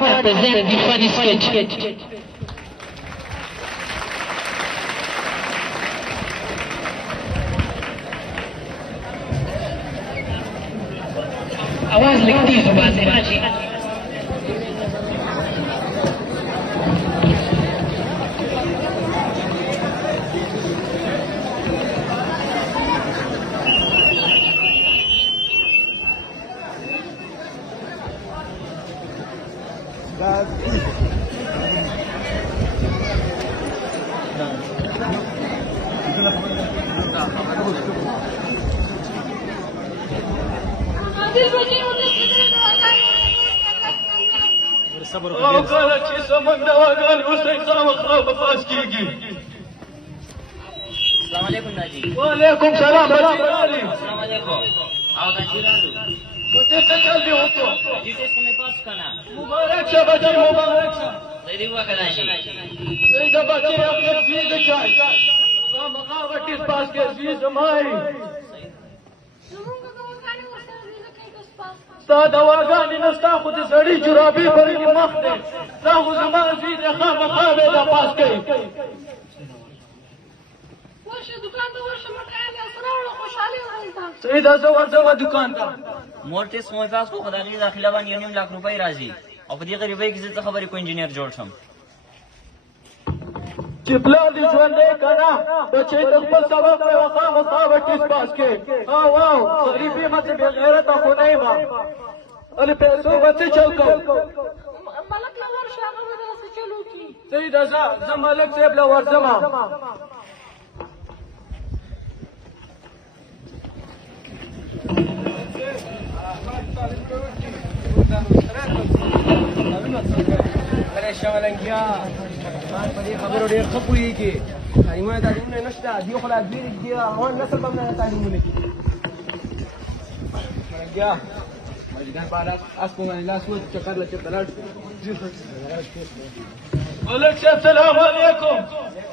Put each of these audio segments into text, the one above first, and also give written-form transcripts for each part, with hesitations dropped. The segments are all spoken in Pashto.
Art present the funny sketch. आवाज लिखती है जुबान से हाँ जी وقالت شي سمن وقال واستيقام خراب فاس كيجي السلام علیکم ناجی وعليكم سلام علي السلام علیکم आओ नजी रांदू كنت تكلي होतो जी टेस्ट में पास करना मुबारक शा बच्चे मुबारक शा सही हुआ करना जी إذا بچے اپنے فیض چاہیے مقاوت اس پاس کے عزیز ہماری ستا دواګانې نه ستا خو د سړي جرابې پرې مخ دی ستا خو زما زوی دی خامخا به دا پاس کوي ورشه دکان ته ورشه مټیان یې سره وړه خوشحالي ورته صحیح ده زه ورځمه دکان ته مور ټیسټ مو پاس کو خدای داخله باندې 1.5 लाख रुपए راځي او په دې غریبۍ کې څه خبرې کو انجینیر جوړ شم چې پلان دې ژوندی که نه بچی د خپل سبق به خامخا به ټیسټ پاس کوي واو غریبي مڅې بې غیرته خو نه یم الې پیسو به څه چل کوو ملک له ورشه هغه به دغسې چل وکړي صحیح ده زه ملک صاحب له ورځمه اره شمالنګیا مان په دې خبرو ډېر ښه پوهېږي تعلیمونه تعلیمونه نشته دې خو لا دوی دي روان نسل به هم نه تعلیمونه کېږي شمالنګیا مجدان په اس په باندې لاس و چکر له چېرته لاړ ملک صاحب سلام علیکم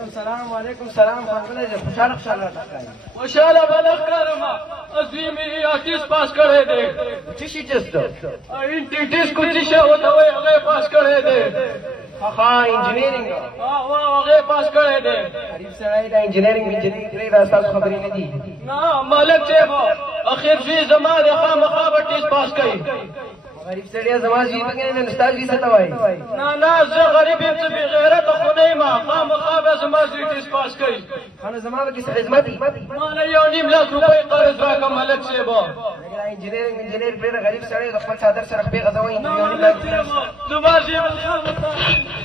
وعلیکم سلام وعلیکم سلام ښاغلی دی خوشحاله خوشحاله راته ښکاري خوشحاله به نه ښکارم زوی مې ټیسټ پاس کړی دی څه شي ټیسټ ټیسټ کو څه شی ورته وایي هغه یې پاس کړی دی ها انجینیرینګ هغه یې پاس کړی دی غریب سړی دا انجینیرینګ انجینیرینګ دا ستاسو خبرې نه دي نه ملک صاحب اخر زوی زما د خامخا به ټیسټ پاس کوي غریب سړی زما زوی پکې نه ستا زوی څه ته وایي نه زه غریب یم څه بې غیرته خو نه یم خامخا به زما زوی ټیسټ پاس کوي خو نو زما پکې څه خدمت دي ما له 1.5 लाख روپۍ قرض راکړه ملک صاحب انجینیرینګ انجینیر پرې غریب سړی د خپل څادر سره خپې غځوي ملک صاحب زما زوی به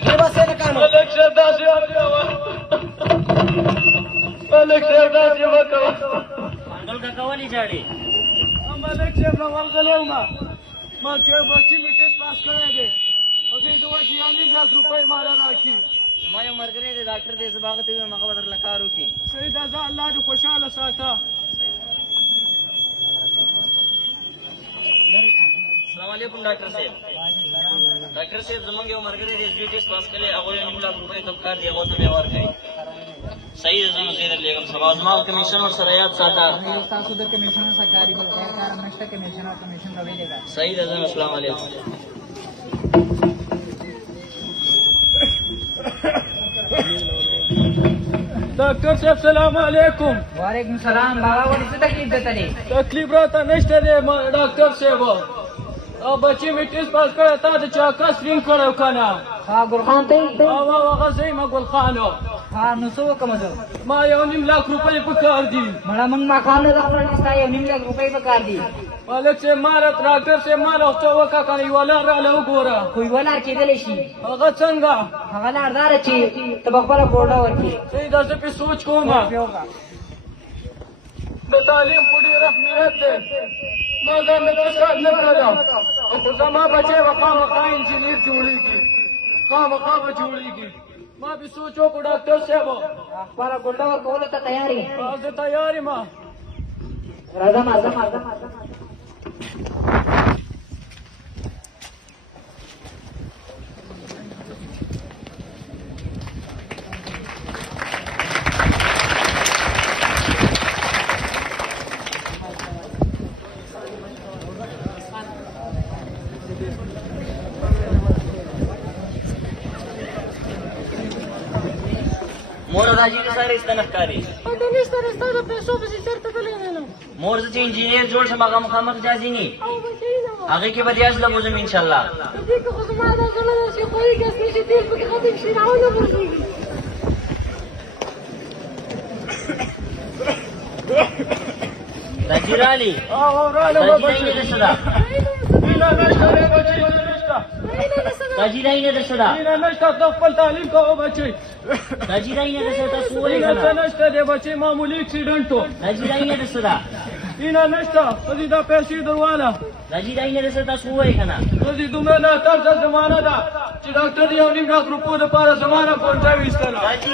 زما څه نه کانو ملک صاحب داسې مه کوه ملک صاحب داسې مه کوه منګل کاکا ولې جاړي ملک صاحب نه ورغلی وم ما چې بچي مې ټیسټ پاس کړی دی هغې د وجې 1.5 लाख روپۍ ماله راکړي زما یو ملګری دی ډاکټر دی زه به هغه ته ووایم هغه به درله کار وکړي صحیح ده زه الله دې خوشحاله ساته السلام علیکم ډاکټر صاحب ډاکټر صاحب زمونږ یو ملګری دی زوی ټیسټ پاس کړی هغه 1.5 लाख روپۍ ته کار دی هغه ته مې ورکړئ صحیح ده زه نو زه درلېږم سبا زما کمیشن ورسره یاد ساته تاسو د کمیشن سره کاری په غیر کار نشته کمیشن او کمیشن راوړي ده صحیح ده زه نو السلام علیکم ډاکټر صاحب سلام علیکم وعلیکم سلام بابا ولې څه تکلیف ده تلې تکلیف راته نشته دی ډاکټر صاحب او بچی مې ټیسټ پاس کړی تا د چا کس رینګ کړی که نه ها ګلخان ته هغه زه یم ګلخانو ها نو څه وکړم زه ما 1.5 लाख روپۍ په کار دي مړه موږ ماښام نه راغلل ستا 1.5 लाख روپۍ په کار دي مالک صاحب ما راته ډاکټر صاحب ما له څه وکړه که نه یوه لار راله وګوره خو یوه لار کېدلی شي هغه څنګه هغه لار داره چې ته به خپله بوډه ورکړې صحیح ده زه پرې سوچ کوم د تعلیم خو ډېر اهمیت دی ما دا مې فساد نه کړه خو زما بچی به خامخا انجینیر جوړېږي خامخا به جوړېږي ما به سوچ وکړو ډاکټر صاحب خپله بوډه ورکولو ته تیار یې زه تیار یم راځم مور راځي که سره استنه ښکاري او د نشته رستا د پیسو پسې چېرته تللی نه یم مور زه چې انجینیر جوړ شم هغه مخامخ جازي نه او بچی نه وه هغې کې به دې اصله بوزم انشاءالله په دې کې خو زما دا زړه ده چې خوږېږي اصلي چې تېل پکې ختم شي راونه غورځېږي راجي رالي راله راجي دای نه درسه ده مینه نشته دی بچی مینه نشته راجي دای نه درسه ده مینه نشته ته خپل تعلیم کوه بچی راجي دای نه درسه تاسو ووایئ مینه که څه نه نشته دی بچی معمولي اکسیډنټ و راجي دای نه درسه ده مینه نشته ښځې دا پیسې درواله راجي دای نه درسه تاسو ووایئ که نه ښځې دومره ناترسه زمانه ده چې ډاکټر یو نیم لاک روپو دپاره زمانه پونټه ویستله راجي